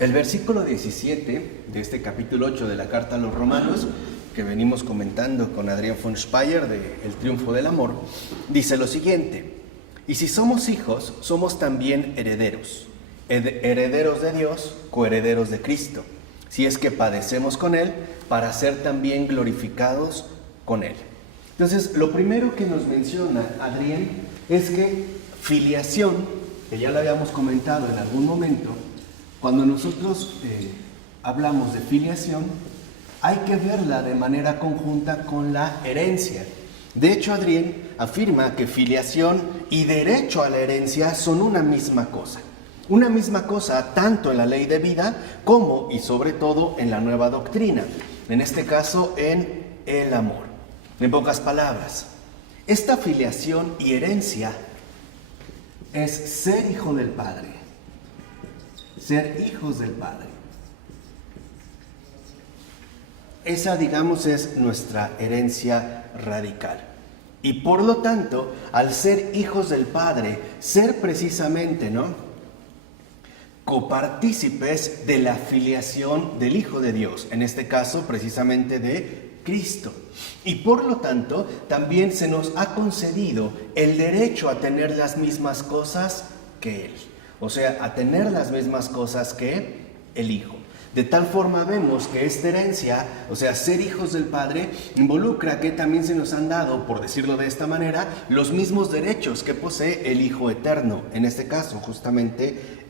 El versículo 17 de este capítulo 8 de la carta a los Romanos, que venimos comentando con Adrián von Speyer de El triunfo del amor, dice lo siguiente: y si somos hijos, somos también herederos, herederos de Dios, coherederos de Cristo, si es que padecemos con Él, para ser también glorificados con Él. Entonces, lo primero que nos menciona Adrián es que filiación, que ya lo habíamos comentado en algún momento, cuando nosotros hablamos de filiación, hay que verla de manera conjunta con la herencia. De hecho, Adrián afirma que filiación y derecho a la herencia son una misma cosa. Una misma cosa tanto en la ley de vida como y sobre todo en la nueva doctrina. En este caso, en el amor. En pocas palabras, esta filiación y herencia es ser hijo del Padre. Ser hijos del Padre. Esa, digamos, es nuestra herencia radical. Y por lo tanto, al ser hijos del Padre, ser precisamente, copartícipes de la filiación del Hijo de Dios, en este caso precisamente de Cristo. Y por lo tanto, también se nos ha concedido el derecho a tener las mismas cosas que Él. O sea, a tener las mismas cosas que el Hijo. De tal forma vemos que esta herencia, o sea, ser hijos del Padre, involucra que también se nos han dado, por decirlo de esta manera, los mismos derechos que posee el Hijo eterno, en este caso justamente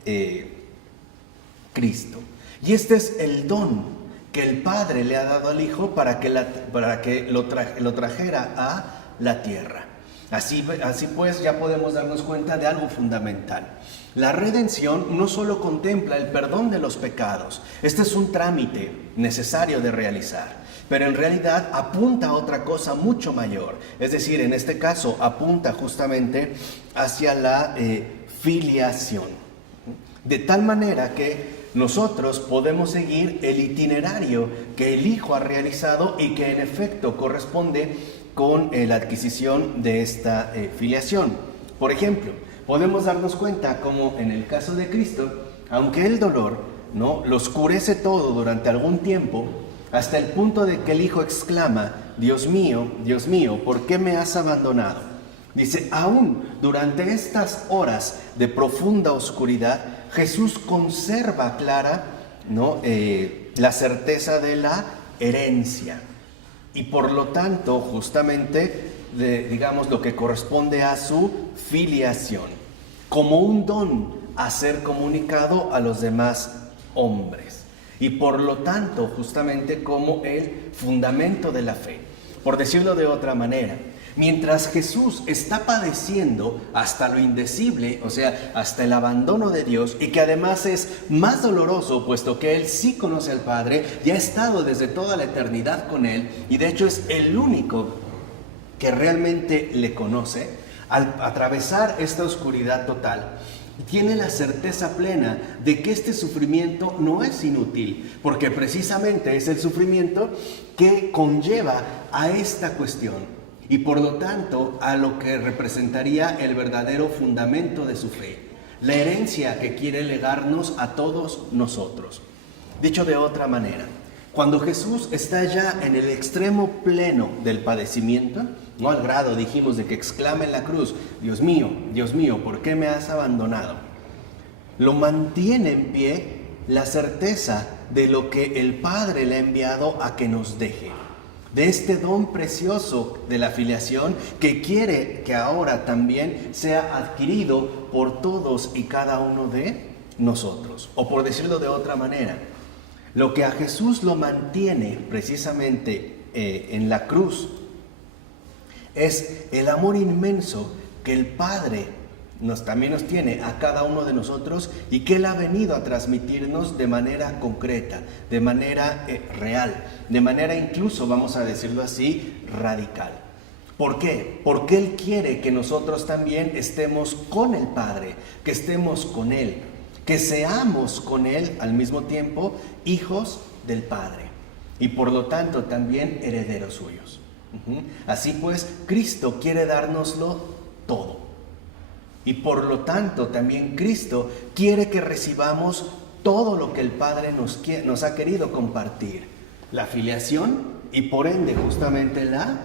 Cristo. Y este es el don que el Padre le ha dado al Hijo para que lo trajera a la tierra. Así pues ya podemos darnos cuenta de algo fundamental. La redención no solo contempla el perdón de los pecados, este es un trámite necesario de realizar, pero en realidad apunta a otra cosa mucho mayor, es decir, en este caso apunta justamente hacia la filiación, de tal manera que nosotros podemos seguir el itinerario que el Hijo ha realizado y que en efecto corresponde con la adquisición de esta filiación. Por ejemplo, podemos darnos cuenta como en el caso de Cristo, aunque el dolor lo oscurece todo durante algún tiempo, hasta el punto de que el Hijo exclama: Dios mío, ¿por qué me has abandonado? Dice, aún durante estas horas de profunda oscuridad, Jesús conserva clara la certeza de la herencia. Y por lo tanto, justamente, digamos, lo que corresponde a su filiación, como un don a ser comunicado a los demás hombres. Y por lo tanto, justamente como el fundamento de la fe. Por decirlo de otra manera, mientras Jesús está padeciendo hasta lo indecible, o sea, hasta el abandono de Dios, y que además es más doloroso, puesto que Él sí conoce al Padre, y ha estado desde toda la eternidad con Él, y de hecho es el único que realmente le conoce, al atravesar esta oscuridad total, tiene la certeza plena de que este sufrimiento no es inútil, porque precisamente es el sufrimiento que conlleva a esta cuestión y por lo tanto a lo que representaría el verdadero fundamento de su fe, la herencia que quiere legarnos a todos nosotros. Dicho de otra manera, cuando Jesús está ya en el extremo pleno del padecimiento, no al grado, dijimos, de que exclama en la cruz: Dios mío, ¿por qué me has abandonado? Lo mantiene en pie la certeza de lo que el Padre le ha enviado a que nos deje, de este don precioso de la filiación que quiere que ahora también sea adquirido por todos y cada uno de nosotros. O por decirlo de otra manera, lo que a Jesús lo mantiene precisamente en la cruz es el amor inmenso que el Padre también nos tiene a cada uno de nosotros y que Él ha venido a transmitirnos de manera concreta, de manera real, de manera incluso, vamos a decirlo así, radical. ¿Por qué? Porque Él quiere que nosotros también estemos con el Padre, que estemos con Él, que seamos con Él al mismo tiempo hijos del Padre y por lo tanto también herederos suyos. Así pues, Cristo quiere dárnoslo todo. Y por lo tanto, también Cristo quiere que recibamos todo lo que el Padre nos ha querido compartir. La filiación y por ende justamente la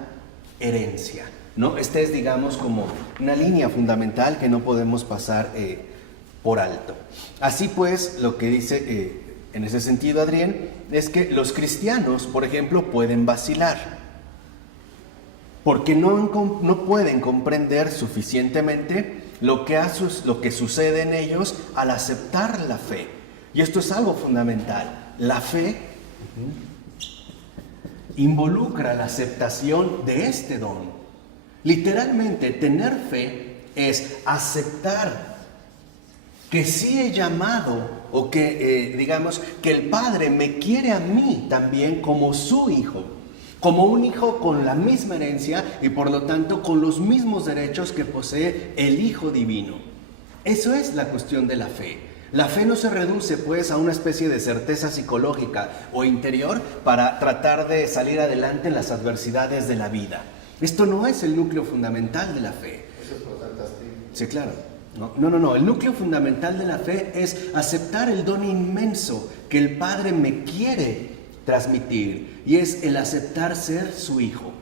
herencia, ¿no? Esta es, digamos, como una línea fundamental que no podemos pasar por alto. Así pues, lo que dice en ese sentido Adrián es que los cristianos, por ejemplo, pueden vacilar porque no pueden comprender suficientemente lo que sucede en ellos al aceptar la fe. Y esto es algo fundamental. La fe involucra la aceptación de este don. Literalmente, tener fe es aceptar que sí he llamado o que, digamos, que el Padre me quiere a mí también como su hijo. Como un hijo con la misma herencia y por lo tanto con los mismos derechos que posee el Hijo Divino. Eso es la cuestión de la fe. La fe no se reduce pues a una especie de certeza psicológica o interior para tratar de salir adelante en las adversidades de la vida. Esto no es el núcleo fundamental de la fe. Eso es fantástico. Sí, claro. No. El núcleo fundamental de la fe es aceptar el don inmenso que el Padre me quiere transmitir, y es el aceptar ser su hijo.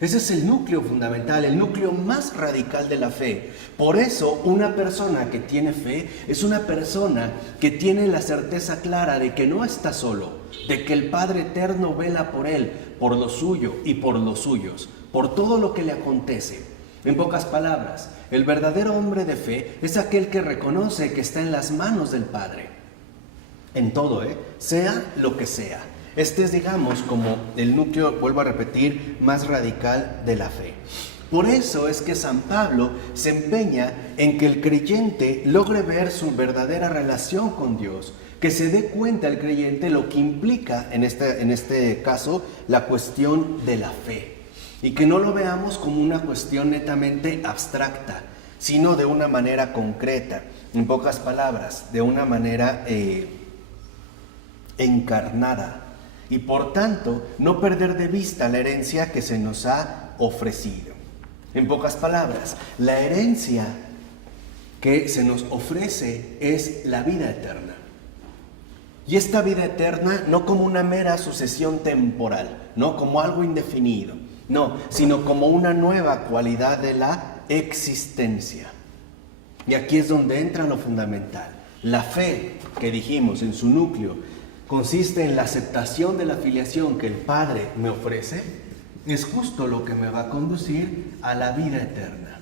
Ese es el núcleo fundamental, el núcleo más radical de la fe. Por eso una persona que tiene fe es una persona que tiene la certeza clara de que no está solo, de que el Padre Eterno vela por él, por lo suyo y por los suyos, por todo lo que le acontece. En pocas palabras, el verdadero hombre de fe es aquel que reconoce que está en las manos del Padre, en todo, sea lo que sea. Este es, digamos, como el núcleo, vuelvo a repetir, más radical de la fe. Por eso es que San Pablo se empeña en que el creyente logre ver su verdadera relación con Dios, que se dé cuenta el creyente lo que implica, en este caso, la cuestión de la fe. Y que no lo veamos como una cuestión netamente abstracta, sino de una manera concreta, en pocas palabras, de una manera encarnada. Y por tanto, no perder de vista la herencia que se nos ha ofrecido. En pocas palabras, la herencia que se nos ofrece es la vida eterna. Y esta vida eterna no como una mera sucesión temporal, no como algo indefinido, no, sino como una nueva cualidad de la existencia. Y aquí es donde entra lo fundamental. La fe, que dijimos en su núcleo, consiste en la aceptación de la filiación que el Padre me ofrece, es justo lo que me va a conducir a la vida eterna.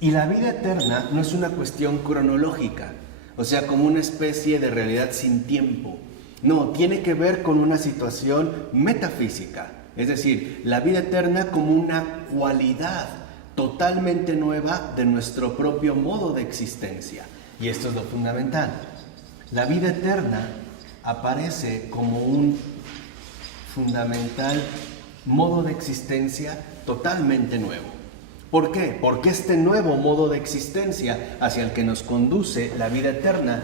Y la vida eterna no es una cuestión cronológica, o sea, como una especie de realidad sin tiempo. No, tiene que ver con una situación metafísica, es decir, la vida eterna como una cualidad totalmente nueva de nuestro propio modo de existencia. Y esto es lo fundamental. La vida eterna aparece como un fundamental modo de existencia totalmente nuevo. ¿Por qué? Porque este nuevo modo de existencia hacia el que nos conduce la vida eterna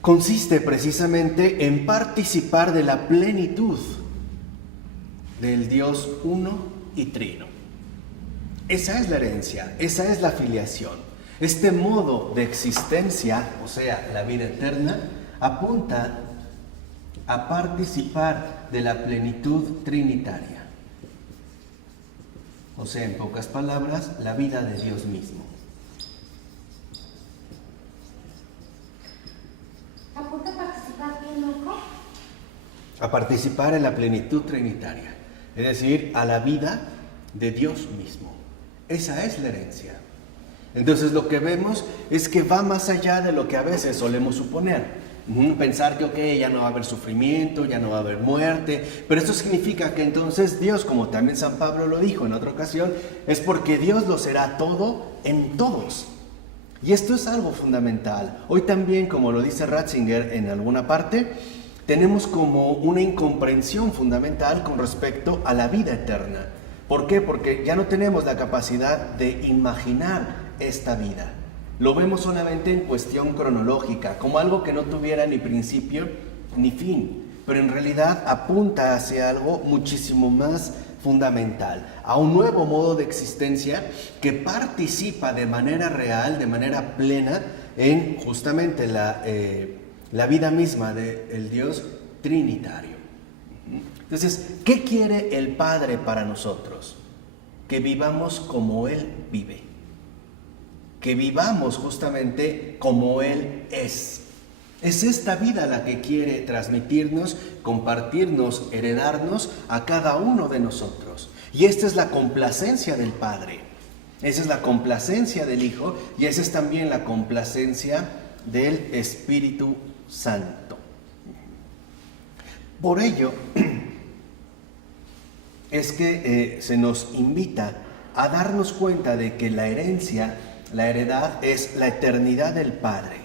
consiste precisamente en participar de la plenitud del Dios uno y trino. Esa es la herencia, esa es la filiación. Este modo de existencia, o sea, la vida eterna, apunta a participar de la plenitud trinitaria. O sea, en pocas palabras, la vida de Dios mismo. ¿Apunta a participar bien, Marco? A participar en la plenitud trinitaria, es decir, a la vida de Dios mismo. Esa es la herencia. Entonces lo que vemos es que va más allá de lo que a veces solemos suponer. Pensar que ya no va a haber sufrimiento, ya no va a haber muerte, pero esto significa que entonces Dios, como también San Pablo lo dijo en otra ocasión, es porque Dios lo será todo en todos. Y esto es algo fundamental. Hoy también, como lo dice Ratzinger en alguna parte, tenemos como una incomprensión fundamental con respecto a la vida eterna. ¿Por qué? Porque ya no tenemos la capacidad de imaginar esta vida. Lo vemos solamente en cuestión cronológica, como algo que no tuviera ni principio ni fin, pero en realidad apunta hacia algo muchísimo más fundamental, a un nuevo modo de existencia que participa de manera real, de manera plena, en justamente la vida misma del Dios trinitario. Entonces, ¿qué quiere el Padre para nosotros? Que vivamos como Él vive, que vivamos justamente como Él es. Es esta vida la que quiere transmitirnos, compartirnos, heredarnos a cada uno de nosotros. Y esta es la complacencia del Padre, esa es la complacencia del Hijo y esa es también la complacencia del Espíritu Santo. Por ello, es que se nos invita a darnos cuenta de que la herencia, la heredad, es la eternidad del Padre,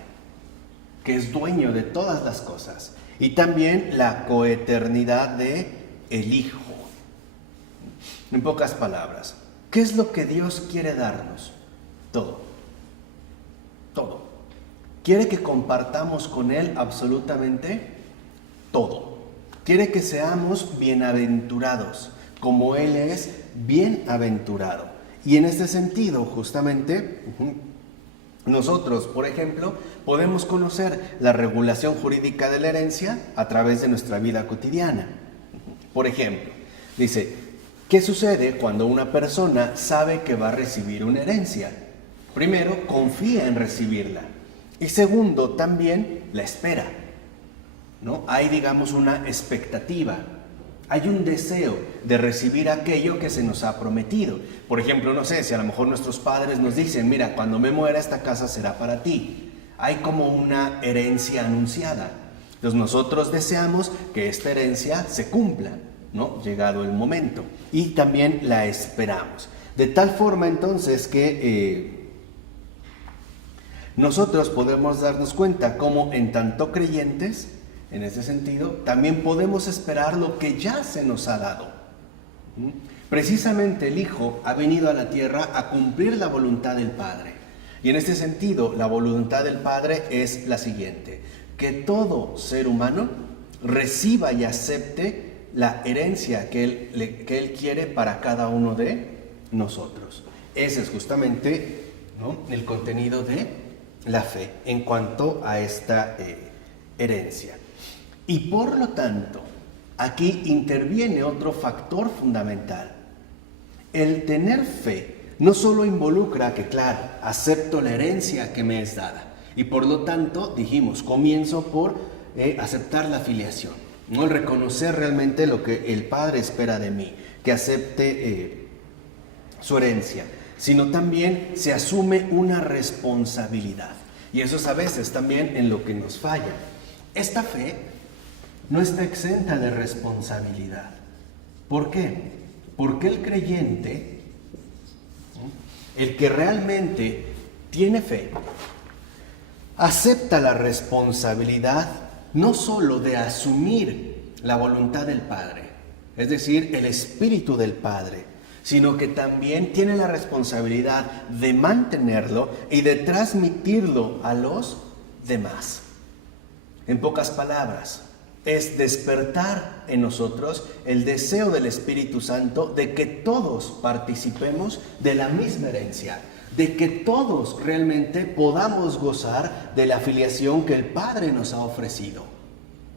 que es dueño de todas las cosas, y también la coeternidad de el Hijo. En pocas palabras, ¿qué es lo que Dios quiere darnos? Todo. Todo. Quiere que compartamos con Él absolutamente todo. Quiere que seamos bienaventurados, como Él es bienaventurado. Y en este sentido, justamente, nosotros, por ejemplo, podemos conocer la regulación jurídica de la herencia a través de nuestra vida cotidiana. Por ejemplo, dice, ¿qué sucede cuando una persona sabe que va a recibir una herencia? Primero, confía en recibirla. Y segundo, también la espera, ¿no? Hay, digamos, una expectativa. Hay un deseo de recibir aquello que se nos ha prometido. Por ejemplo, no sé, si a lo mejor nuestros padres nos dicen, mira, cuando me muera esta casa será para ti. Hay como una herencia anunciada. Entonces nosotros deseamos que esta herencia se cumpla, ¿no? Llegado el momento. Y también la esperamos. De tal forma entonces que nosotros podemos darnos cuenta cómo en tanto creyentes, en ese sentido, también podemos esperar lo que ya se nos ha dado. Precisamente el Hijo ha venido a la tierra a cumplir la voluntad del Padre. Y en este sentido, la voluntad del Padre es la siguiente: que todo ser humano reciba y acepte la herencia que Él quiere para cada uno de nosotros. Ese es justamente, ¿no?, el contenido de la fe en cuanto a esta herencia. Y por lo tanto, aquí interviene otro factor fundamental. El tener fe no solo involucra que, claro, acepto la herencia que me es dada. Y por lo tanto, dijimos, comienzo por aceptar la filiación, ¿no? El reconocer realmente lo que el Padre espera de mí, que acepte su herencia, sino también se asume una responsabilidad. Y eso es a veces también en lo que nos falla. Esta fe no está exenta de responsabilidad. ¿Por qué? Porque el creyente, el que realmente tiene fe, acepta la responsabilidad no solo de asumir la voluntad del Padre, es decir, el Espíritu del Padre, sino que también tiene la responsabilidad de mantenerlo y de transmitirlo a los demás. En pocas palabras, es despertar en nosotros el deseo del Espíritu Santo de que todos participemos de la misma herencia, de que todos realmente podamos gozar de la filiación que el Padre nos ha ofrecido.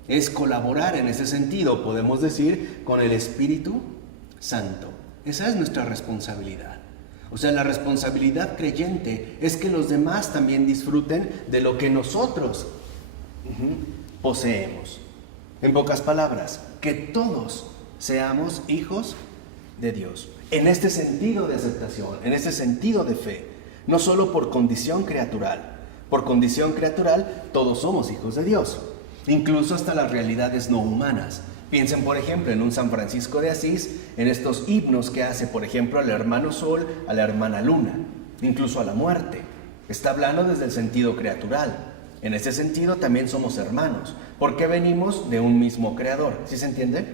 Es colaborar en ese sentido, podemos decir, con el Espíritu Santo. Esa es nuestra responsabilidad. O sea, la responsabilidad creyente es que los demás también disfruten de lo que nosotros poseemos. En pocas palabras, que todos seamos hijos de Dios. En este sentido de aceptación, en este sentido de fe, no solo por condición criatural. Por condición criatural, todos somos hijos de Dios, incluso hasta las realidades no humanas. Piensen, por ejemplo, en un San Francisco de Asís, en estos himnos que hace, por ejemplo, al hermano Sol, a la hermana Luna, incluso a la muerte. Está hablando desde el sentido criatural. En ese sentido también somos hermanos, porque venimos de un mismo creador. ¿Sí se entiende?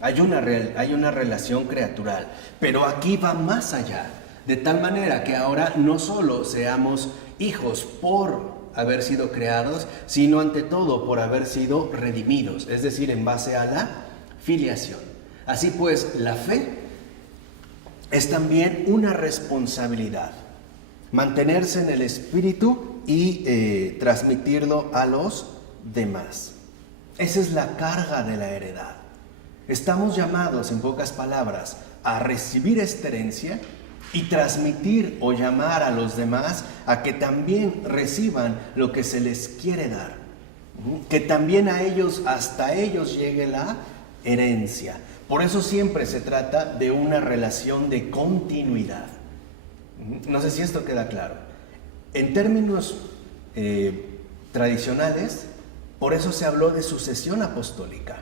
Hay una relación criatural, pero aquí va más allá, de tal manera que ahora no solo seamos hijos por haber sido creados, sino ante todo por haber sido redimidos, es decir, en base a la filiación. Así pues, la fe es también una responsabilidad, mantenerse en el Espíritu y transmitirlo a los demás. Esa es la carga de la heredad. Estamos llamados, en pocas palabras, a recibir esta herencia y transmitir o llamar a los demás a que también reciban lo que se les quiere dar. Que también a ellos, hasta ellos llegue la herencia. Por eso siempre se trata de una relación de continuidad. No sé si esto queda claro. En términos tradicionales, por eso se habló de sucesión apostólica.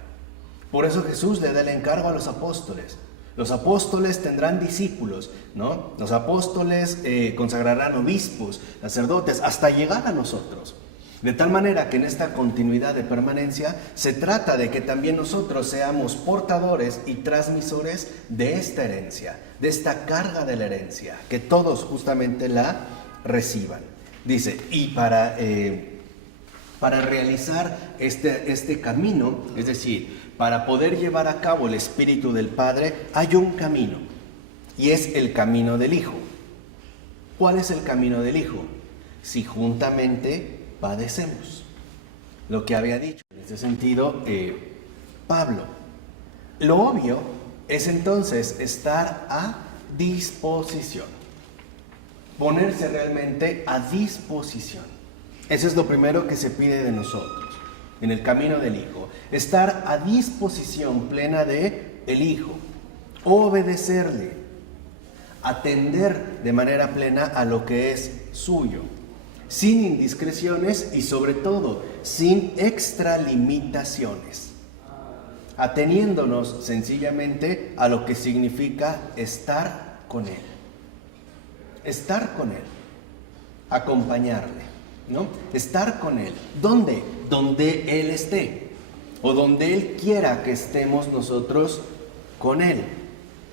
Por eso Jesús le da el encargo a los apóstoles. Los apóstoles tendrán discípulos, ¿no? Los apóstoles consagrarán obispos, sacerdotes, hasta llegar a nosotros. De tal manera que en esta continuidad de permanencia se trata de que también nosotros seamos portadores y transmisores de esta herencia, de esta carga de la herencia, que todos justamente la reciban. Dice, y para realizar este camino, es decir, para poder llevar a cabo el Espíritu del Padre, hay un camino, y es el camino del Hijo. ¿Cuál es el camino del Hijo? Si juntamente padecemos. Lo que había dicho en este sentido Pablo. Lo obvio es entonces estar a disposición. Ponerse realmente a disposición. Eso es lo primero que se pide de nosotros en el camino del Hijo. Estar a disposición plena de el Hijo. Obedecerle. Atender de manera plena a lo que es suyo. Sin indiscreciones y sobre todo sin extralimitaciones, ateniéndonos sencillamente a lo que significa estar con Él. Estar con Él, acompañarle, ¿no? Estar con Él. ¿Dónde? Donde Él esté, o donde Él quiera que estemos nosotros con Él.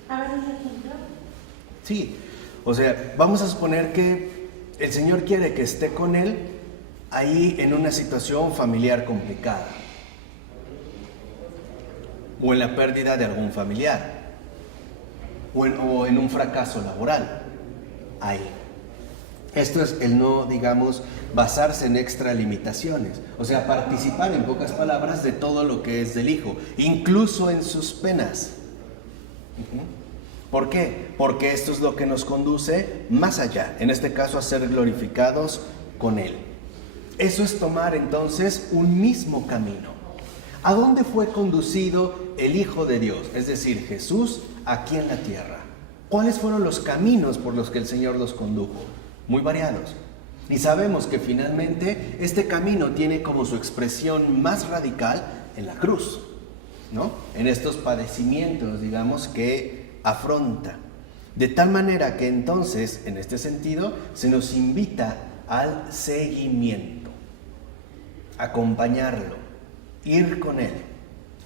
A ver, un ejemplo. Sí, o sea, vamos a suponer que el Señor quiere que esté con Él ahí en una situación familiar complicada, o en la pérdida de algún familiar, o en un fracaso laboral. Ahí. Esto es el no, digamos, basarse en extralimitaciones, o sea, participar en pocas palabras de todo lo que es del Hijo, incluso en sus penas. ¿Por qué? Porque esto es lo que nos conduce más allá, en este caso a ser glorificados con Él. Eso es tomar entonces un mismo camino. ¿A dónde fue conducido el Hijo de Dios? Es decir, Jesús aquí en la tierra. ¿Cuáles fueron los caminos por los que el Señor los condujo? Muy variados. Y sabemos que finalmente este camino tiene como su expresión más radical en la cruz, ¿no? En estos padecimientos, digamos, que afronta. De tal manera que entonces, en este sentido, se nos invita al seguimiento, acompañarlo, ir con Él,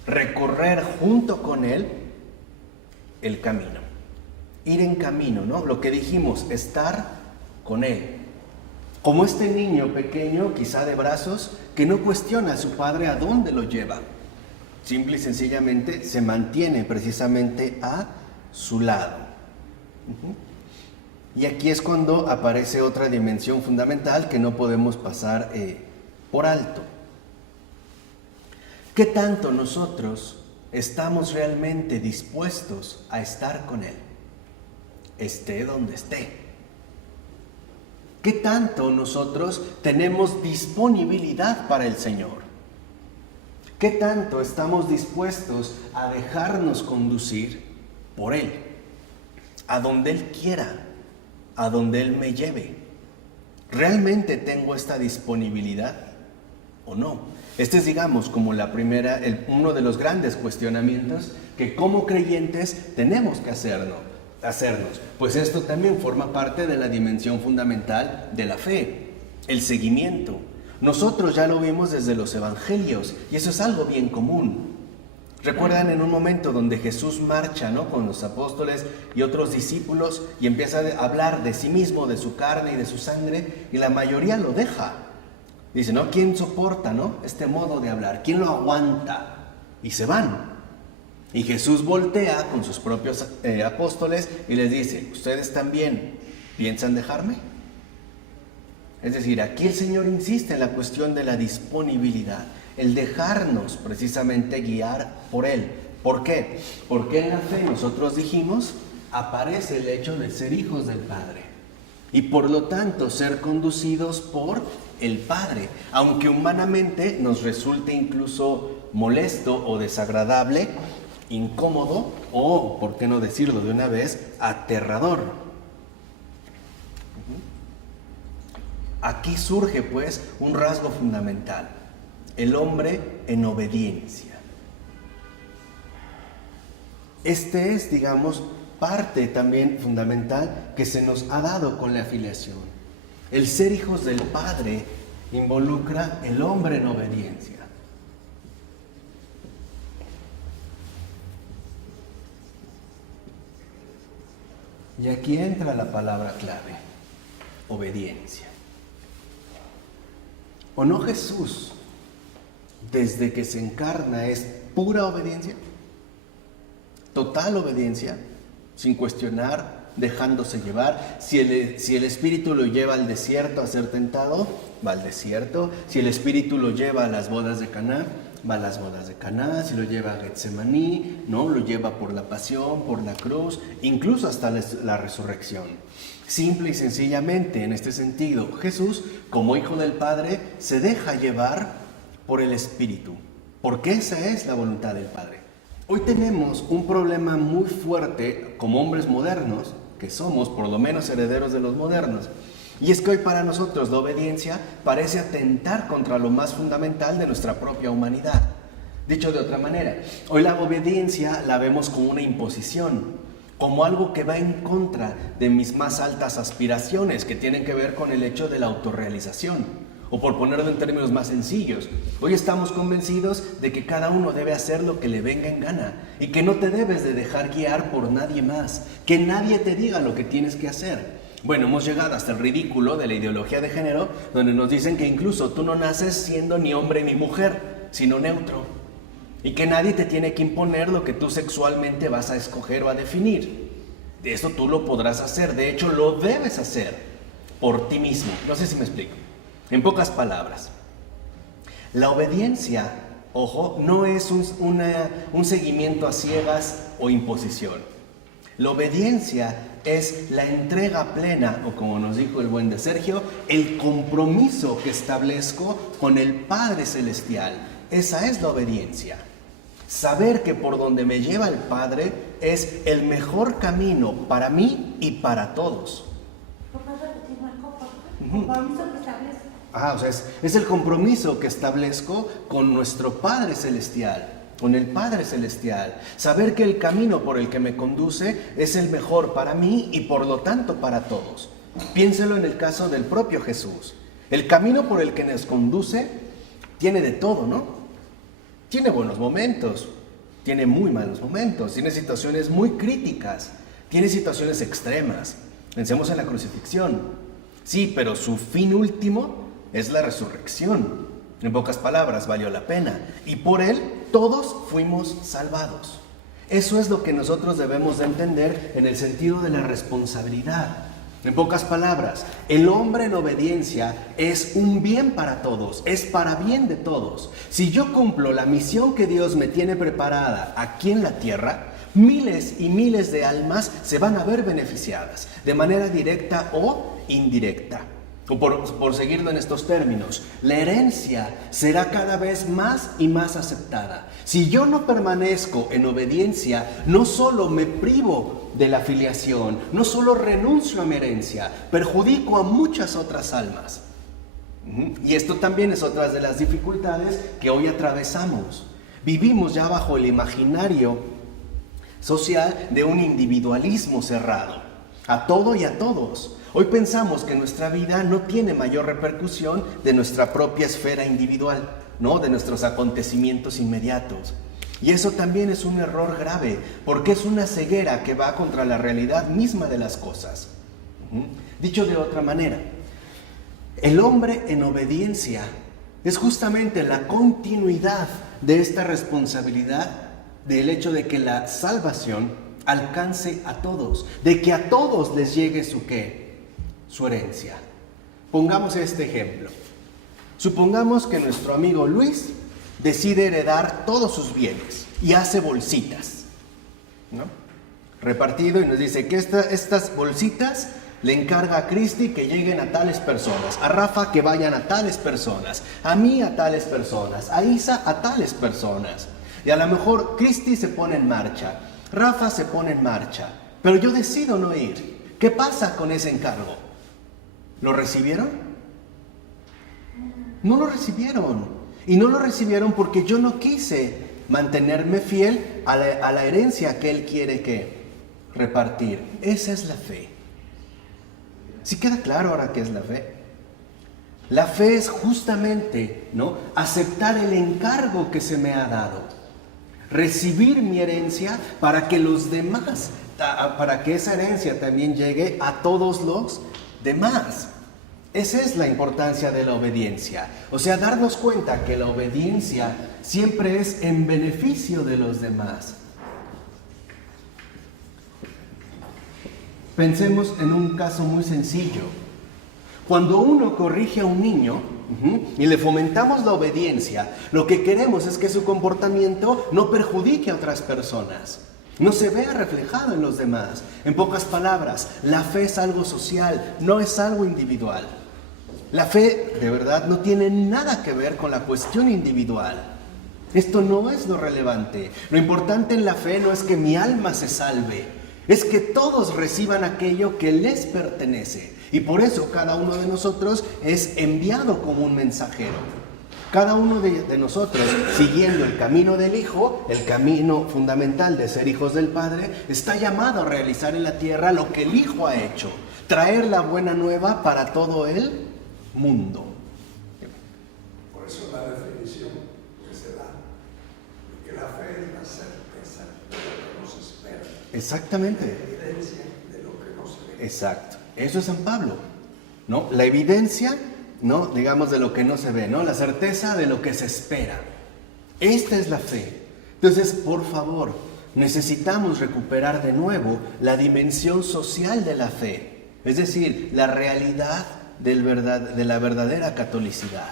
recorrer junto con Él el camino, ir en camino, ¿no? Lo que dijimos, estar con Él. Como este niño pequeño, quizá de brazos, que no cuestiona a su padre a dónde lo lleva. Simple y sencillamente se mantiene precisamente a su lado. Y aquí es cuando aparece otra dimensión fundamental que no podemos pasar por alto. ¿Qué tanto nosotros estamos realmente dispuestos a estar con Él? Esté donde esté. ¿Qué tanto nosotros tenemos disponibilidad para el Señor? ¿Qué tanto estamos dispuestos a dejarnos conducir por Él? A donde Él quiera, a donde Él me lleve. ¿Realmente tengo esta disponibilidad o no? Este es, digamos, como uno de los grandes cuestionamientos que como creyentes tenemos que hacernos. Pues esto también forma parte de la dimensión fundamental de la fe, el seguimiento. Nosotros ya lo vimos desde los evangelios y eso es algo bien común. Recuerdan en un momento donde Jesús marcha, ¿no?, con los apóstoles y otros discípulos y empieza a hablar de sí mismo, de su carne y de su sangre, y la mayoría lo deja. Dice, ¿no? ¿Quién soporta, no, este modo de hablar? ¿Quién lo aguanta? Y se van. Y Jesús voltea con sus propios apóstoles y les dice, ¿ustedes también piensan dejarme? Es decir, aquí el Señor insiste en la cuestión de la disponibilidad, el dejarnos precisamente guiar por Él. ¿Por qué? Porque en la fe nosotros dijimos, aparece el hecho de ser hijos del Padre y por lo tanto ser conducidos por el Padre, aunque humanamente nos resulte incluso molesto o desagradable, incómodo o, por qué no decirlo de una vez, aterrador. Aquí surge pues un rasgo fundamental, el hombre en obediencia. Este es, digamos, parte también fundamental que se nos ha dado con la filiación. El ser hijos del Padre involucra el hombre en obediencia. Y aquí entra la palabra clave, obediencia. ¿O no Jesús, desde que se encarna, es pura obediencia? Total obediencia, sin cuestionar, dejándose llevar. Si el Espíritu lo lleva al desierto a ser tentado, va al desierto. Si el Espíritu lo lleva a las bodas de Caná, va a las bodas de Caná. Si lo lleva a Getsemaní, ¿no? Lo lleva por la pasión, por la cruz, incluso hasta la resurrección. Simple y sencillamente, en este sentido, Jesús, como Hijo del Padre, se deja llevar por el Espíritu, porque esa es la voluntad del Padre. Hoy tenemos un problema muy fuerte como hombres modernos, que somos por lo menos herederos de los modernos, y es que hoy para nosotros la obediencia parece atentar contra lo más fundamental de nuestra propia humanidad. Dicho de otra manera, hoy la obediencia la vemos como una imposición, como algo que va en contra de mis más altas aspiraciones, que tienen que ver con el hecho de la autorrealización. O por ponerlo en términos más sencillos, hoy estamos convencidos de que cada uno debe hacer lo que le venga en gana y que no te debes de dejar guiar por nadie más, que nadie te diga lo que tienes que hacer. Bueno, hemos llegado hasta el ridículo de la ideología de género, donde nos dicen que incluso tú no naces siendo ni hombre ni mujer, sino neutro, y que nadie te tiene que imponer lo que tú sexualmente vas a escoger o a definir. Eso tú lo podrás hacer, de hecho lo debes hacer por ti mismo. No sé si me explico. En pocas palabras, la obediencia, ojo, no es un seguimiento a ciegas o imposición. La obediencia es la entrega plena, o como nos dijo el buen de Sergio, el compromiso que establezco con el Padre Celestial. Esa es la obediencia. Saber que por donde me lleva el Padre es el mejor camino para mí y para todos. ¿Puedes repetir, Marco? Compromiso que establezco. O sea, es el compromiso que establezco con nuestro Padre Celestial, con el Padre Celestial. Saber que el camino por el que me conduce es el mejor para mí y por lo tanto para todos. Piénselo en el caso del propio Jesús. El camino por el que nos conduce tiene de todo, ¿no? Tiene buenos momentos, tiene muy malos momentos, tiene situaciones muy críticas, tiene situaciones extremas. Pensemos en la crucifixión. Sí, pero su fin último es la resurrección. En pocas palabras, valió la pena. Y por Él todos fuimos salvados. Eso es lo que nosotros debemos de entender en el sentido de la responsabilidad. En pocas palabras, el hombre en obediencia es un bien para todos, es para bien de todos. Si yo cumplo la misión que Dios me tiene preparada aquí en la tierra, miles y miles de almas se van a ver beneficiadas, de manera directa o indirecta. O por seguirlo en estos términos, la herencia será cada vez más y más aceptada. Si yo no permanezco en obediencia, no solo me privo de la filiación, no solo renuncio a mi herencia, perjudico a muchas otras almas. Y esto también es otra de las dificultades que hoy atravesamos. Vivimos ya bajo el imaginario social de un individualismo cerrado, a todo y a todos. Hoy pensamos que nuestra vida no tiene mayor repercusión de nuestra propia esfera individual, ¿no? De nuestros acontecimientos inmediatos. Y eso también es un error grave, porque es una ceguera que va contra la realidad misma de las cosas. Dicho de otra manera, el hombre en obediencia es justamente la continuidad de esta responsabilidad del hecho de que la salvación alcance a todos, de que a todos les llegue su ¿qué? Su herencia. Pongamos este ejemplo. Supongamos que nuestro amigo Luis decide heredar todos sus bienes y hace bolsitas, ¿no? Repartido, y nos dice que estas bolsitas le encarga a Cristi que lleguen a tales personas, a Rafa que vayan a tales personas, a mí a tales personas, a Isa a tales personas. Y a lo mejor Cristi se pone en marcha, Rafa se pone en marcha, pero yo decido no ir. ¿Qué pasa con ese encargo? ¿Lo recibieron? No lo recibieron. Y no lo recibieron porque yo no quise mantenerme fiel a la herencia que Él quiere que repartir. Esa es la fe. ¿Sí queda claro ahora qué es la fe? La fe es justamente, ¿no?, aceptar el encargo que se me ha dado, recibir mi herencia para que los demás, para que esa herencia también llegue a todos los demás. Esa es la importancia de la obediencia. O sea, darnos cuenta que la obediencia siempre es en beneficio de los demás. Pensemos en un caso muy sencillo. Cuando uno corrige a un niño y le fomentamos la obediencia, lo que queremos es que su comportamiento no perjudique a otras personas, no se vea reflejado en los demás. En pocas palabras, la fe es algo social, no es algo individual. La fe, de verdad, no tiene nada que ver con la cuestión individual. Esto no es lo relevante. Lo importante en la fe no es que mi alma se salve, es que todos reciban aquello que les pertenece. Y por eso cada uno de nosotros es enviado como un mensajero. Cada uno de nosotros, siguiendo el camino del Hijo, el camino fundamental de ser hijos del Padre, está llamado a realizar en la tierra lo que el Hijo ha hecho. Traer la buena nueva para todo el mundo. Por eso la definición que se da, que la fe es la certeza de lo que no se espera. Exactamente. La evidencia de lo que no se ve. Exacto. Eso es San Pablo, ¿no? La evidencia, ¿no?, digamos, de lo que no se ve, ¿no? La certeza de lo que se espera. Esta es la fe. Entonces, por favor, necesitamos recuperar de nuevo la dimensión social de la fe, es decir, la realidad de la verdadera catolicidad.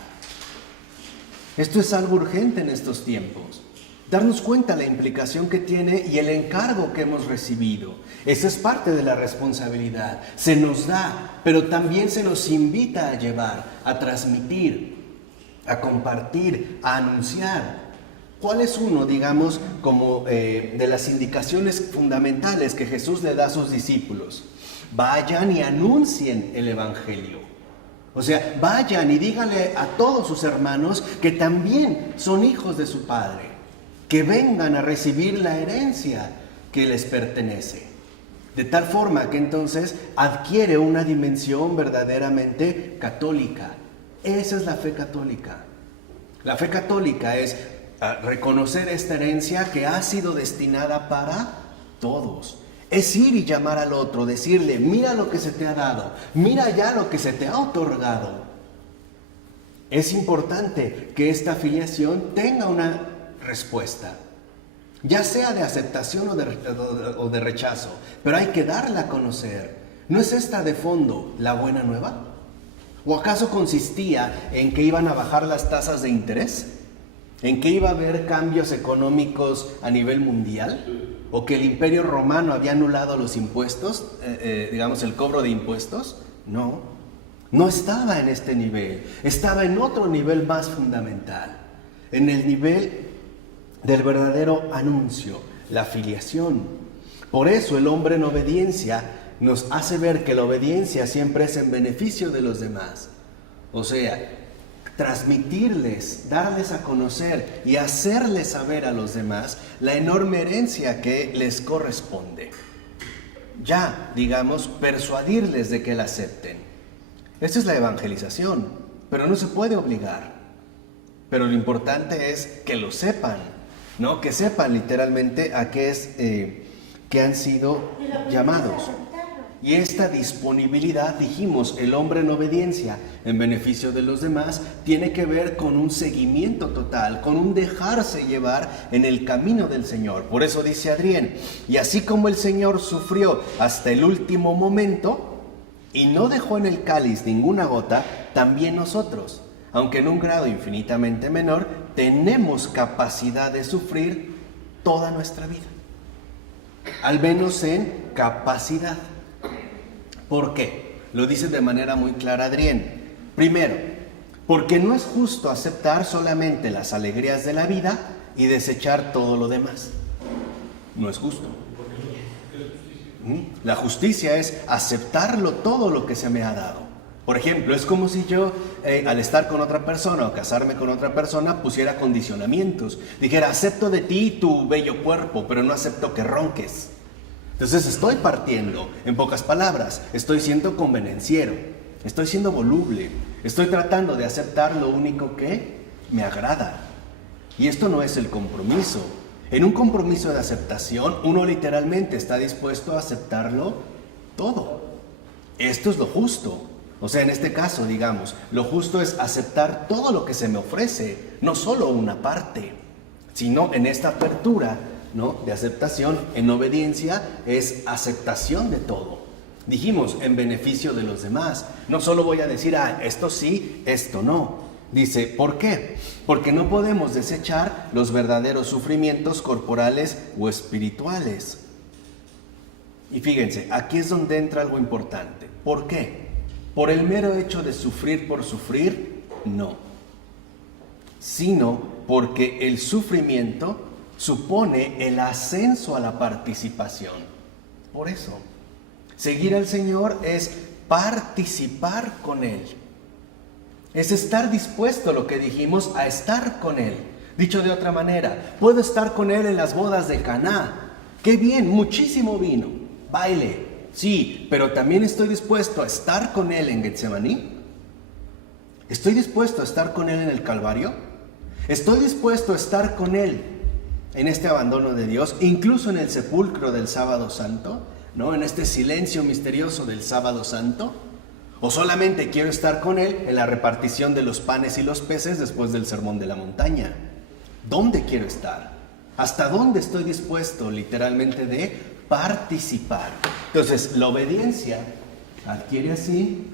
Esto es algo urgente en estos tiempos. Darnos cuenta de la implicación que tiene y el encargo que hemos recibido. Esa es parte de la responsabilidad. Se nos da, pero también se nos invita a llevar, a transmitir, a compartir, a anunciar. ¿Cuál es uno, digamos, como de las indicaciones fundamentales que Jesús le da a sus discípulos? Vayan y anuncien el Evangelio. O sea, vayan y díganle a todos sus hermanos que también son hijos de su Padre, que vengan a recibir la herencia que les pertenece. De tal forma que entonces adquiere una dimensión verdaderamente católica. Esa es la fe católica. La fe católica es reconocer esta herencia que ha sido destinada para todos. Es ir y llamar al otro, decirle, mira lo que se te ha dado, mira ya lo que se te ha otorgado. Es importante que esta filiación tenga una respuesta, ya sea de aceptación o de rechazo, pero hay que darla a conocer. ¿No es esta de fondo la buena nueva? ¿O acaso consistía en que iban a bajar las tasas de interés? ¿En que iba a haber cambios económicos a nivel mundial? ¿O que el Imperio Romano había anulado los impuestos, digamos el cobro de impuestos? No, no estaba en este nivel, estaba en otro nivel más fundamental, en el nivel del verdadero anuncio, la filiación. Por eso el hombre en obediencia nos hace ver que la obediencia siempre es en beneficio de los demás. O sea, transmitirles, darles a conocer y hacerles saber a los demás la enorme herencia que les corresponde. Ya, digamos, persuadirles de que la acepten. Esa es la evangelización, pero no se puede obligar. Pero lo importante es que lo sepan, ¿no? Que sepan literalmente a qué es que han sido llamados. Y esta disponibilidad, dijimos, el hombre en obediencia en beneficio de los demás, tiene que ver con un seguimiento total, con un dejarse llevar en el camino del Señor. Por eso dice Adrián, y así como el Señor sufrió hasta el último momento, y no dejó en el cáliz ninguna gota, también nosotros, aunque en un grado infinitamente menor, tenemos capacidad de sufrir toda nuestra vida. Al menos en capacidad. ¿Por qué? Lo dice de manera muy clara Adrián. Primero, porque no es justo aceptar solamente las alegrías de la vida y desechar todo lo demás. No es justo. La justicia es aceptarlo todo lo que se me ha dado. Por ejemplo, es como si yo, al estar con otra persona o casarme con otra persona, pusiera condicionamientos. Dijera, acepto de ti tu bello cuerpo, pero no acepto que ronques. Entonces estoy partiendo, en pocas palabras, estoy siendo convenenciero, estoy siendo voluble, estoy tratando de aceptar lo único que me agrada. Y esto no es el compromiso. En un compromiso de aceptación, uno literalmente está dispuesto a aceptarlo todo. Esto es lo justo. O sea, en este caso, digamos, lo justo es aceptar todo lo que se me ofrece, no solo una parte, sino en esta apertura, ¿no?, de aceptación, en obediencia, es aceptación de todo. Dijimos, en beneficio de los demás. No solo voy a decir, esto sí, esto no. Dice, ¿por qué? Porque no podemos desechar los verdaderos sufrimientos corporales o espirituales. Y fíjense, aquí es donde entra algo importante. ¿Por qué? ¿Por el mero hecho de sufrir por sufrir? No. Sino porque el sufrimiento supone el ascenso a la participación. Por eso, seguir al Señor es participar con Él. Es estar dispuesto, lo que dijimos, a estar con Él. Dicho de otra manera, puedo estar con Él en las bodas de Caná. ¡Qué bien! Muchísimo vino, baile, sí, pero también estoy dispuesto a estar con Él en Getsemaní. ¿Estoy dispuesto a estar con Él en el Calvario? ¿Estoy dispuesto a estar con Él en este abandono de Dios, incluso en el sepulcro del Sábado Santo, ¿no?, en este silencio misterioso del Sábado Santo? ¿O solamente quiero estar con Él en la repartición de los panes y los peces después del Sermón de la Montaña? ¿Dónde quiero estar? ¿Hasta dónde estoy dispuesto literalmente de participar? Entonces, la obediencia adquiere así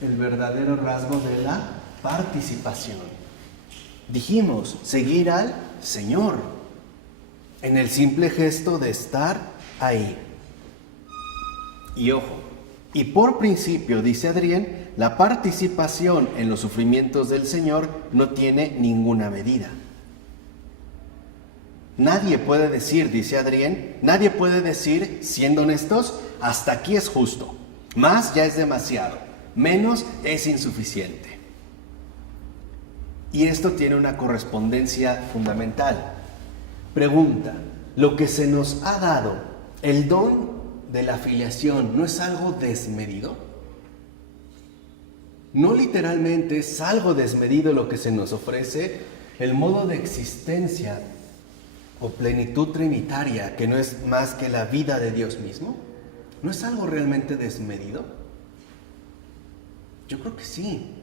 el verdadero rasgo de la participación. Dijimos, seguir al Señor en el simple gesto de estar ahí. Y ojo, y por principio, dice Adrián, la participación en los sufrimientos del Señor no tiene ninguna medida. Nadie puede decir, dice Adrián, nadie puede decir, siendo honestos, hasta aquí es justo, más ya es demasiado, menos es insuficiente. Y esto tiene una correspondencia fundamental. Pregunta, ¿lo que se nos ha dado, el don de la filiación, no es algo desmedido? No literalmente es algo desmedido lo que se nos ofrece, el modo de existencia o plenitud trinitaria, que no es más que la vida de Dios mismo. ¿No es algo realmente desmedido? Yo creo que sí.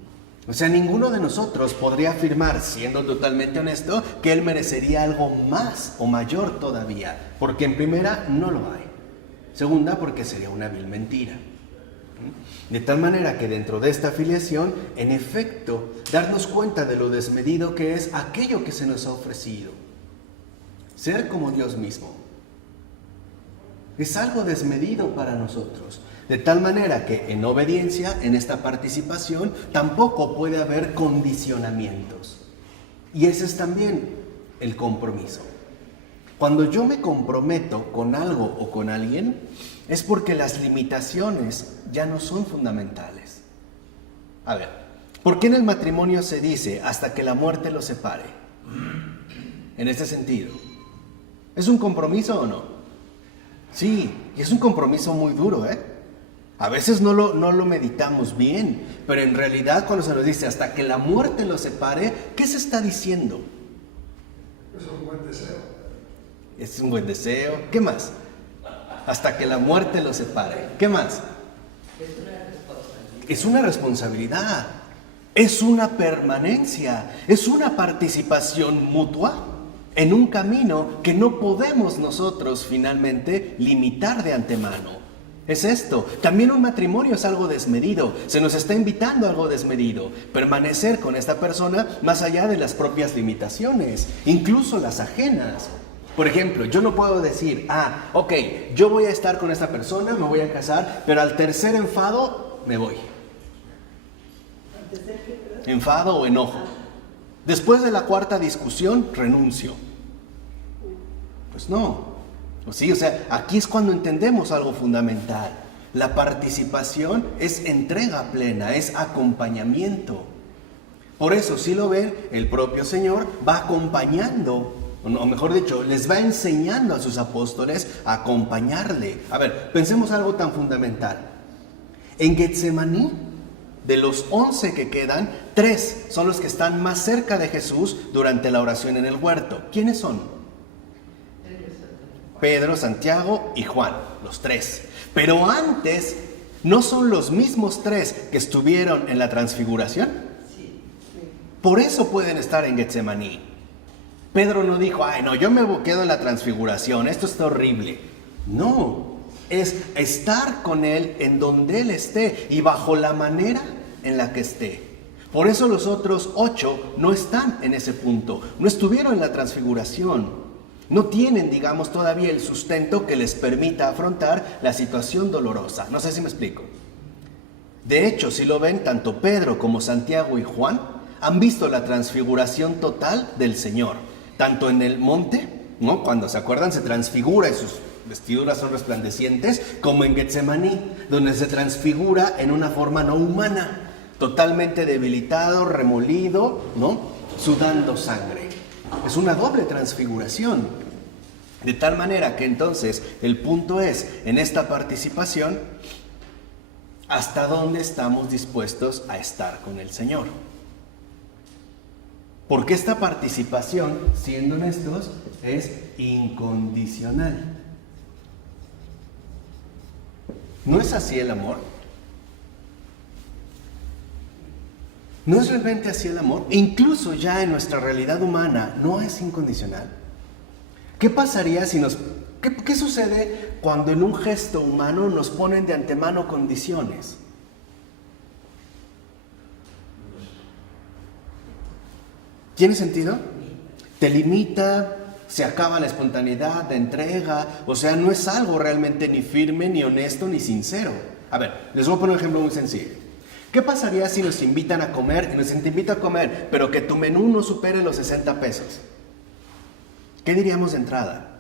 O sea, ninguno de nosotros podría afirmar, siendo totalmente honesto, que Él merecería algo más o mayor todavía, porque en primera no lo hay. Segunda, porque sería una vil mentira. De tal manera que dentro de esta filiación, en efecto, darnos cuenta de lo desmedido que es aquello que se nos ha ofrecido. Ser como Dios mismo. Es algo desmedido para nosotros. De tal manera que en obediencia, en esta participación, tampoco puede haber condicionamientos. Y ese es también el compromiso. Cuando yo me comprometo con algo o con alguien, es porque las limitaciones ya no son fundamentales. A ver, ¿por qué en el matrimonio se dice hasta que la muerte los separe? En este sentido, ¿es un compromiso o no? Sí, y es un compromiso muy duro, ¿eh? A veces no lo meditamos bien, pero en realidad cuando se nos dice hasta que la muerte los separe, ¿qué se está diciendo? Es un buen deseo. Es un buen deseo. ¿Qué más? Hasta que la muerte los separe. ¿Qué más? Es una responsabilidad. Es una permanencia. Es una participación mutua en un camino que no podemos nosotros finalmente limitar de antemano. Es esto. También un matrimonio es algo desmedido. Se nos está invitando a algo desmedido. Permanecer con esta persona más allá de las propias limitaciones, incluso las ajenas. Por ejemplo, yo no puedo decir, ok, yo voy a estar con esta persona, me voy a casar, pero al tercer enfado me voy. Enfado o enojo. Después de la cuarta discusión, renuncio. Pues no. Sí, o sea, aquí es cuando entendemos algo fundamental. La participación es entrega plena, es acompañamiento. Por eso, si lo ven, el propio Señor va acompañando, o mejor dicho, les va enseñando a sus apóstoles a acompañarle. A ver, pensemos algo tan fundamental. En Getsemaní, de los 11 que quedan, 3 son los que están más cerca de Jesús durante la oración en el huerto. ¿Quiénes son? Pedro, Santiago y Juan, los 3. Pero antes, ¿no son los mismos 3 que estuvieron en la transfiguración? Por eso pueden estar en Getsemaní. Pedro no dijo, no, yo me quedo en la transfiguración, esto está horrible. No, es estar con Él en donde Él esté y bajo la manera en la que esté. Por eso los otros 8 no están en ese punto, no estuvieron en la transfiguración. No tienen, digamos, todavía el sustento que les permita afrontar la situación dolorosa. No sé si me explico. De hecho, si lo ven, tanto Pedro como Santiago y Juan han visto la transfiguración total del Señor. Tanto en el monte, ¿no? Cuando se acuerdan, se transfigura y sus vestiduras son resplandecientes, como en Getsemaní, donde se transfigura en una forma no humana, totalmente debilitado, remolido, ¿no? Sudando sangre. Es una doble transfiguración. De tal manera que entonces el punto es, en esta participación, ¿hasta dónde estamos dispuestos a estar con el Señor? Porque esta participación, siendo honestos, es incondicional. ¿No es así el amor? ¿No es realmente así el amor? Incluso ya en nuestra realidad humana, ¿no es incondicional? ¿Qué pasaría si ¿Qué sucede cuando en un gesto humano nos ponen de antemano condiciones? ¿Tiene sentido? Te limita, se acaba la espontaneidad, de entrega, o sea, no es algo realmente ni firme, ni honesto, ni sincero. A ver, les voy a poner un ejemplo muy sencillo. ¿Qué pasaría si nos invitan a comer y nos invita a comer, pero que tu menú no supere los 60 pesos? ¿Qué diríamos de entrada?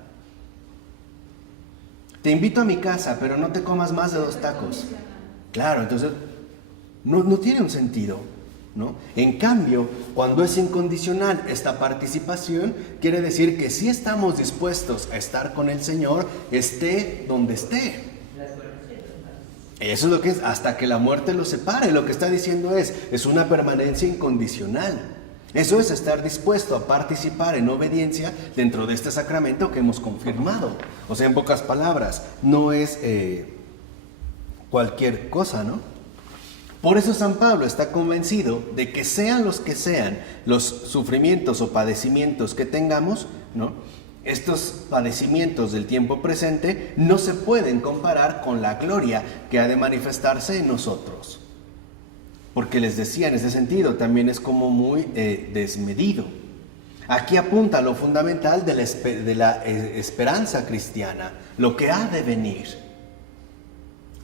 Te invito a mi casa, pero no te comas más de 2 tacos. Claro, entonces no tiene un sentido, ¿no? En cambio, cuando es incondicional esta participación, quiere decir que sí estamos dispuestos a estar con el Señor, esté donde esté. Eso es lo que es, hasta que la muerte los separe. Lo que está diciendo es una permanencia incondicional. Eso es estar dispuesto a participar en obediencia dentro de este sacramento que hemos confirmado. O sea, en pocas palabras, no es cualquier cosa, ¿no? Por eso San Pablo está convencido de que sean los sufrimientos o padecimientos que tengamos, ¿no? Estos padecimientos del tiempo presente no se pueden comparar con la gloria que ha de manifestarse en nosotros. Porque les decía, en ese sentido, también es como muy desmedido. Aquí apunta lo fundamental de la esperanza cristiana, lo que ha de venir.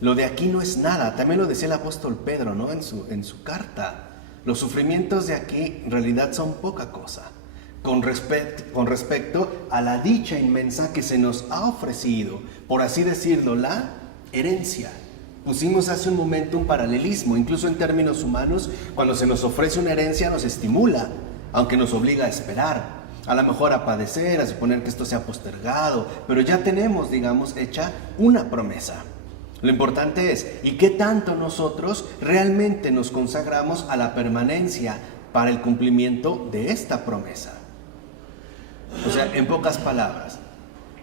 Lo de aquí no es nada, también lo decía el apóstol Pedro, ¿no? En su carta. Los sufrimientos de aquí en realidad son poca cosa. Con respecto a la dicha inmensa que se nos ha ofrecido, por así decirlo, la herencia. Pusimos hace un momento un paralelismo, incluso en términos humanos, cuando se nos ofrece una herencia nos estimula, aunque nos obliga a esperar, a lo mejor a padecer, a suponer que esto sea postergado, pero ya tenemos, digamos, hecha una promesa. Lo importante es, ¿y qué tanto nosotros realmente nos consagramos a la permanencia para el cumplimiento de esta promesa? O sea, en pocas palabras,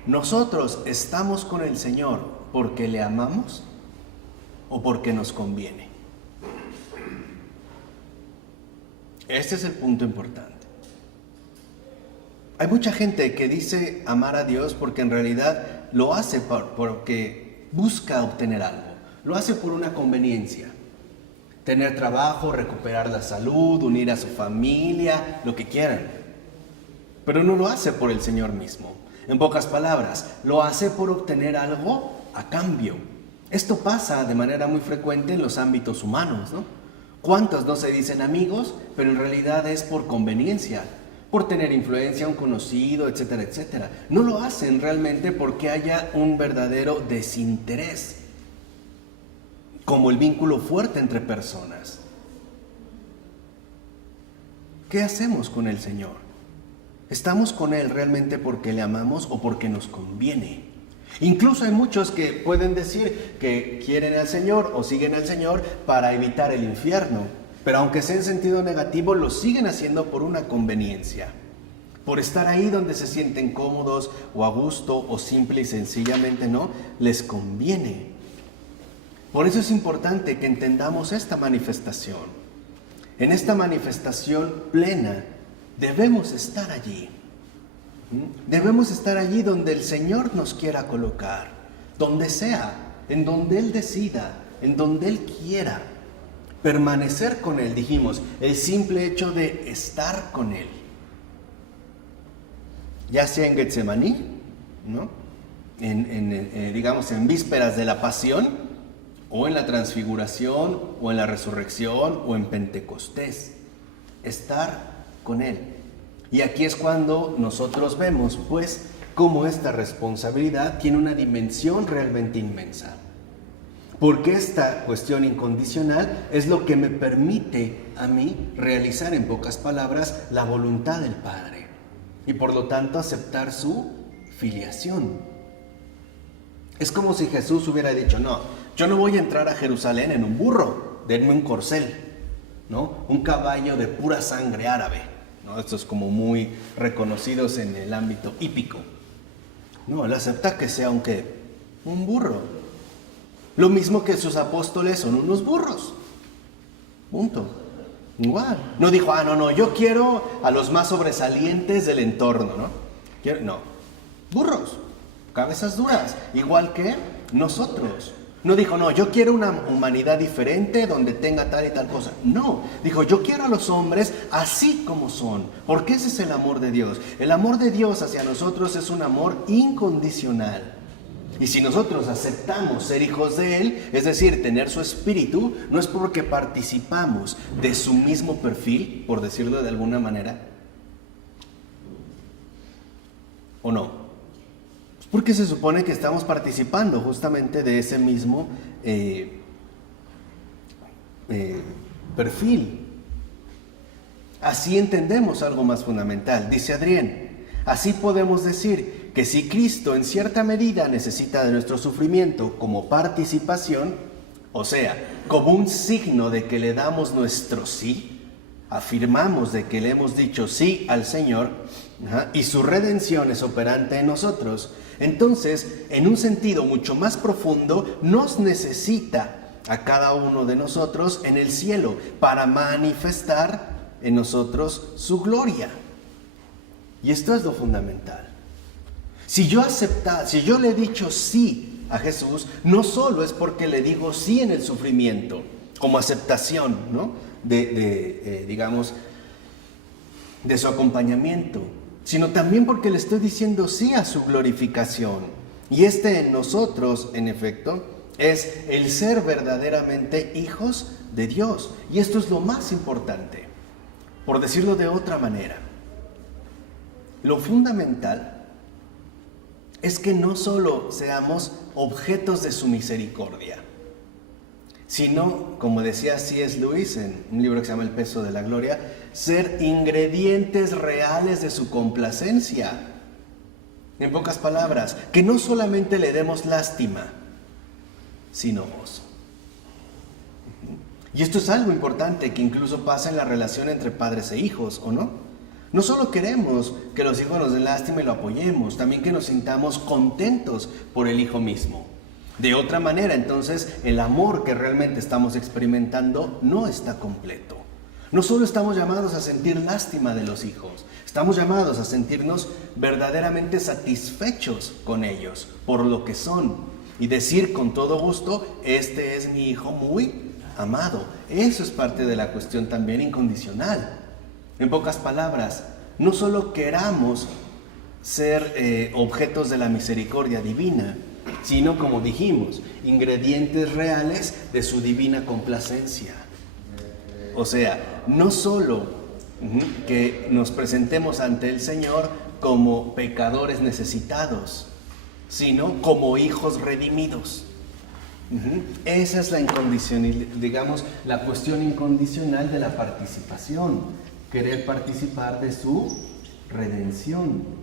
¿nosotros estamos con el Señor porque le amamos o porque nos conviene? Este es el punto importante. Hay mucha gente que dice amar a Dios porque en realidad lo hace porque busca obtener algo, lo hace por una conveniencia. Tener trabajo, recuperar la salud, unir a su familia, lo que quieran. Pero no lo hace por el Señor mismo. En pocas palabras, lo hace por obtener algo a cambio. Esto pasa de manera muy frecuente en los ámbitos humanos, ¿no? ¿Cuántos no se dicen amigos, pero en realidad es por conveniencia, por tener influencia, un conocido, etcétera, etcétera? No lo hacen realmente porque haya un verdadero desinterés, como el vínculo fuerte entre personas. ¿Qué hacemos con el Señor? ¿Estamos con Él realmente porque le amamos o porque nos conviene? Incluso hay muchos que pueden decir que quieren al Señor o siguen al Señor para evitar el infierno, pero aunque sea en sentido negativo, lo siguen haciendo por una conveniencia, por estar ahí donde se sienten cómodos o a gusto, o simple y sencillamente no les conviene. Por eso es importante que entendamos esta manifestación. En esta manifestación plena debemos estar allí. Debemos estar allí donde el Señor nos quiera colocar, donde sea, en donde Él decida, en donde Él quiera. Permanecer con Él, dijimos, el simple hecho de estar con Él. Ya sea en Getsemaní, ¿no? Digamos en vísperas de la pasión, o en la transfiguración, o en la resurrección, o en Pentecostés. Estar con Él. Y aquí es cuando nosotros vemos, pues, cómo esta responsabilidad tiene una dimensión realmente inmensa. Porque esta cuestión incondicional es lo que me permite a mí realizar, en pocas palabras, la voluntad del Padre. Y por lo tanto aceptar su filiación. Es como si Jesús hubiera dicho, no, yo no voy a entrar a Jerusalén en un burro, denme un corcel, ¿no? Un caballo de pura sangre árabe. ¿No? Estos como muy reconocidos en el ámbito hípico. No, él acepta que sea un burro. Lo mismo que sus apóstoles son unos burros. Punto. Igual. No dijo, no, yo quiero a los más sobresalientes del entorno, ¿no? No. Burros. Cabezas duras. Igual que nosotros. No dijo, no, yo quiero una humanidad diferente donde tenga tal y tal cosa. No, dijo, yo quiero a los hombres así como son, porque ese es el amor de Dios. El amor de Dios hacia nosotros es un amor incondicional. Y si nosotros aceptamos ser hijos de Él, es decir, tener su espíritu, no es porque participamos de su mismo perfil, por decirlo de alguna manera. ¿O no? Porque se supone que estamos participando justamente de ese mismo perfil. Así entendemos algo más fundamental. Dice Adrián, así podemos decir que si Cristo en cierta medida necesita de nuestro sufrimiento como participación, o sea, como un signo de que le damos nuestro sí, afirmamos de que le hemos dicho sí al Señor, y su redención es operante en nosotros, entonces, en un sentido mucho más profundo, nos necesita a cada uno de nosotros en el cielo para manifestar en nosotros su gloria. Y esto es lo fundamental. Si yo le he dicho sí a Jesús, no solo es porque le digo sí en el sufrimiento, como aceptación, ¿no? Digamos, de su acompañamiento, sino también porque le estoy diciendo sí a su glorificación. Y en nosotros, en efecto, es el ser verdaderamente hijos de Dios. Y esto es lo más importante. Por decirlo de otra manera, lo fundamental es que no solo seamos objetos de su misericordia, sino, como decía C.S. Lewis en un libro que se llama El peso de la gloria, ser ingredientes reales de su complacencia. En pocas palabras, que no solamente le demos lástima, sino gozo. Y esto es algo importante que incluso pasa en la relación entre padres e hijos, ¿o no? No solo queremos que los hijos nos den lástima y lo apoyemos, también que nos sintamos contentos por el hijo mismo. De otra manera, entonces, el amor que realmente estamos experimentando no está completo. No solo estamos llamados a sentir lástima de los hijos, estamos llamados a sentirnos verdaderamente satisfechos con ellos, por lo que son. y decir con todo gusto, este es mi hijo muy amado. Eso es parte de la cuestión también incondicional. En pocas palabras, no solo queramos ser objetos de la misericordia divina, sino, como dijimos, ingredientes reales de su divina complacencia. O sea, no solo que nos presentemos ante el Señor como pecadores necesitados, sino como hijos redimidos. Esa es la incondicional, digamos, la cuestión incondicional de la participación, querer participar de su redención.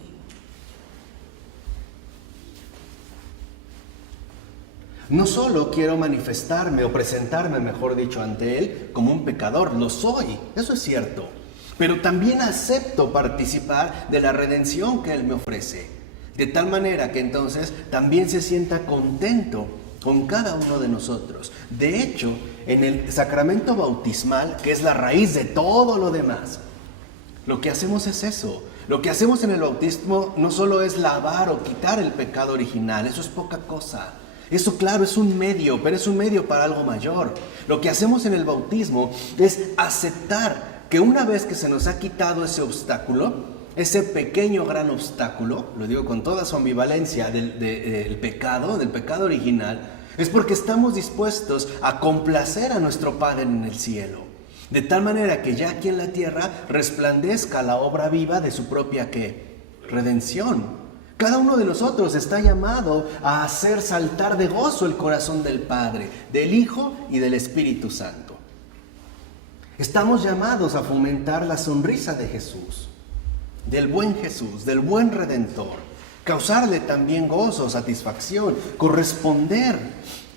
No solo quiero manifestarme o presentarme, mejor dicho, ante Él como un pecador, lo soy, eso es cierto, pero también acepto participar de la redención que Él me ofrece, de tal manera que entonces también se sienta contento con cada uno de nosotros. De hecho, en el sacramento bautismal, que es la raíz de todo lo demás, lo que hacemos es eso. Lo que hacemos en el bautismo no solo es lavar o quitar el pecado original, eso es poca cosa. Eso, claro, es un medio, pero es un medio para algo mayor. Lo que hacemos en el bautismo es aceptar que una vez que se nos ha quitado ese obstáculo, ese pequeño gran obstáculo, lo digo con toda su ambivalencia del pecado original, es porque estamos dispuestos a complacer a nuestro Padre en el cielo. De tal manera que ya aquí en la tierra resplandezca la obra viva de su propia ¿qué? Redención. Cada uno de nosotros está llamado a hacer saltar de gozo el corazón del Padre, del Hijo y del Espíritu Santo. Estamos llamados a fomentar la sonrisa de Jesús, del buen Redentor, causarle también gozo, satisfacción, corresponder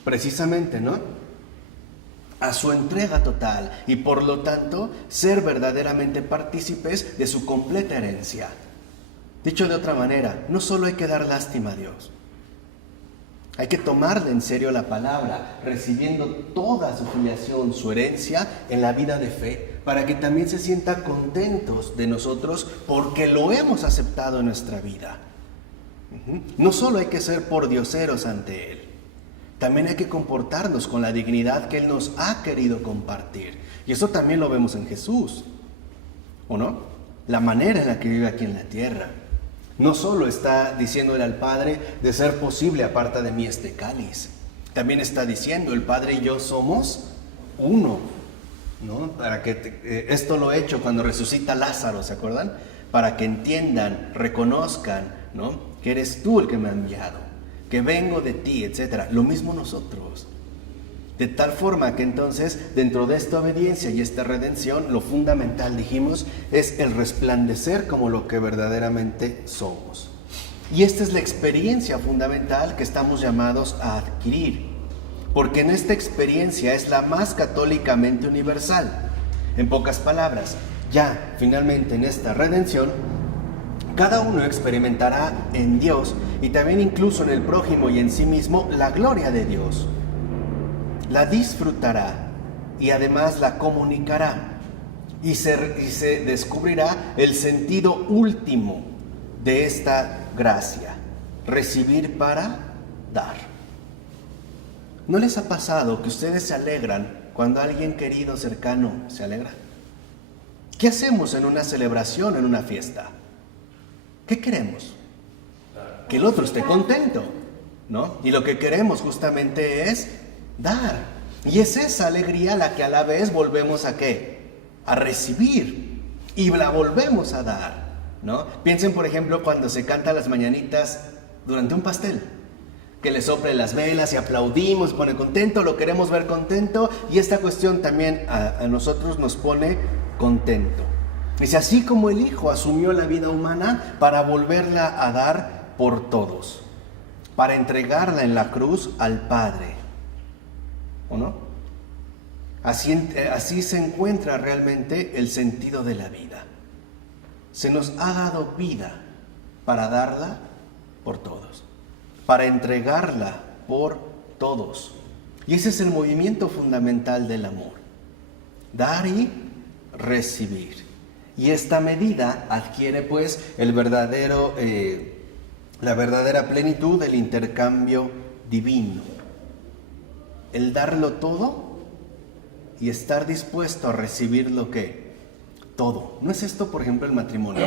precisamente, ¿no?, a su entrega total y por lo tanto ser verdaderamente partícipes de su completa herencia. Dicho de otra manera, no solo hay que dar lástima a Dios, hay que tomarle en serio la palabra, recibiendo toda su filiación, su herencia en la vida de fe, para que también se sienta contentos de nosotros porque lo hemos aceptado en nuestra vida. No solo hay que ser pordioseros ante Él, también hay que comportarnos con la dignidad que Él nos ha querido compartir. Y eso también lo vemos en Jesús, ¿o no? La manera en la que vive aquí en la tierra. No solo está diciéndole al Padre, de ser posible, aparta de mí este cáliz. También está diciendo, el Padre y yo somos uno, ¿no? Para que esto lo he hecho cuando resucita Lázaro, ¿se acuerdan? Para que entiendan, reconozcan, ¿no?, que eres tú el que me ha enviado, que vengo de ti, etc. Lo mismo nosotros. De tal forma que entonces, dentro de esta obediencia y esta redención, lo fundamental, dijimos, es el resplandecer como lo que verdaderamente somos. Y esta es la experiencia fundamental que estamos llamados a adquirir, porque en esta experiencia es la más católicamente universal. En pocas palabras, ya finalmente en esta redención, cada uno experimentará en Dios y también incluso en el prójimo y en sí mismo la gloria de Dios. La disfrutará y además la comunicará y se descubrirá el sentido último de esta gracia, recibir para dar. ¿No les ha pasado que ustedes se alegran cuando alguien querido, cercano, se alegra? ¿Qué hacemos en una celebración, en una fiesta? ¿Qué queremos? Que el otro esté contento, ¿no? Y lo que queremos justamente es dar. Y es esa alegría la que a la vez volvemos a ¿qué? A recibir. Y la volvemos a dar, ¿no? Piensen, por ejemplo, cuando se cantan las mañanitas durante un pastel, que le soplen las velas y aplaudimos, pone contento, lo queremos ver contento, y esta cuestión también a nosotros nos pone contento. Es así como el Hijo asumió la vida humana para volverla a dar por todos, para entregarla en la cruz al Padre, ¿o no? Así se encuentra realmente el sentido de la vida. Se nos ha dado vida para darla por todos, para entregarla por todos. Y ese es el movimiento fundamental del amor: dar y recibir. Y esta medida adquiere pues la verdadera plenitud del intercambio divino. El darlo todo y estar dispuesto a recibir lo que todo. ¿No es esto, por ejemplo, el matrimonio?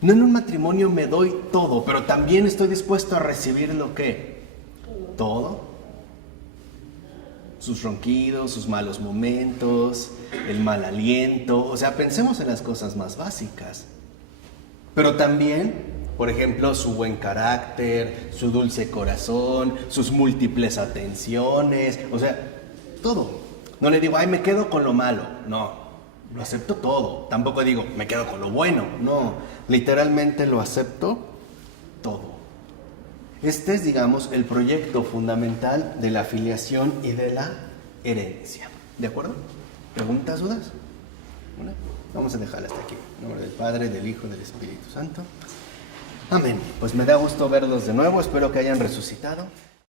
No, en un matrimonio me doy todo, pero también estoy dispuesto a recibir lo que todo. Sus ronquidos, sus malos momentos, el mal aliento. O sea, pensemos en las cosas más básicas. Pero también, por ejemplo, su buen carácter, su dulce corazón, sus múltiples atenciones. O sea, todo. No le digo, ay, me quedo con lo malo. No, lo acepto todo. Tampoco digo, me quedo con lo bueno. No, literalmente lo acepto todo. Este es, digamos, el proyecto fundamental de la filiación y de la herencia. ¿De acuerdo? ¿Preguntas, dudas? ¿Una? Vamos a dejarla hasta aquí. En nombre del Padre, del Hijo y del Espíritu Santo. Amén. Pues me da gusto verlos de nuevo. Espero que hayan resucitado.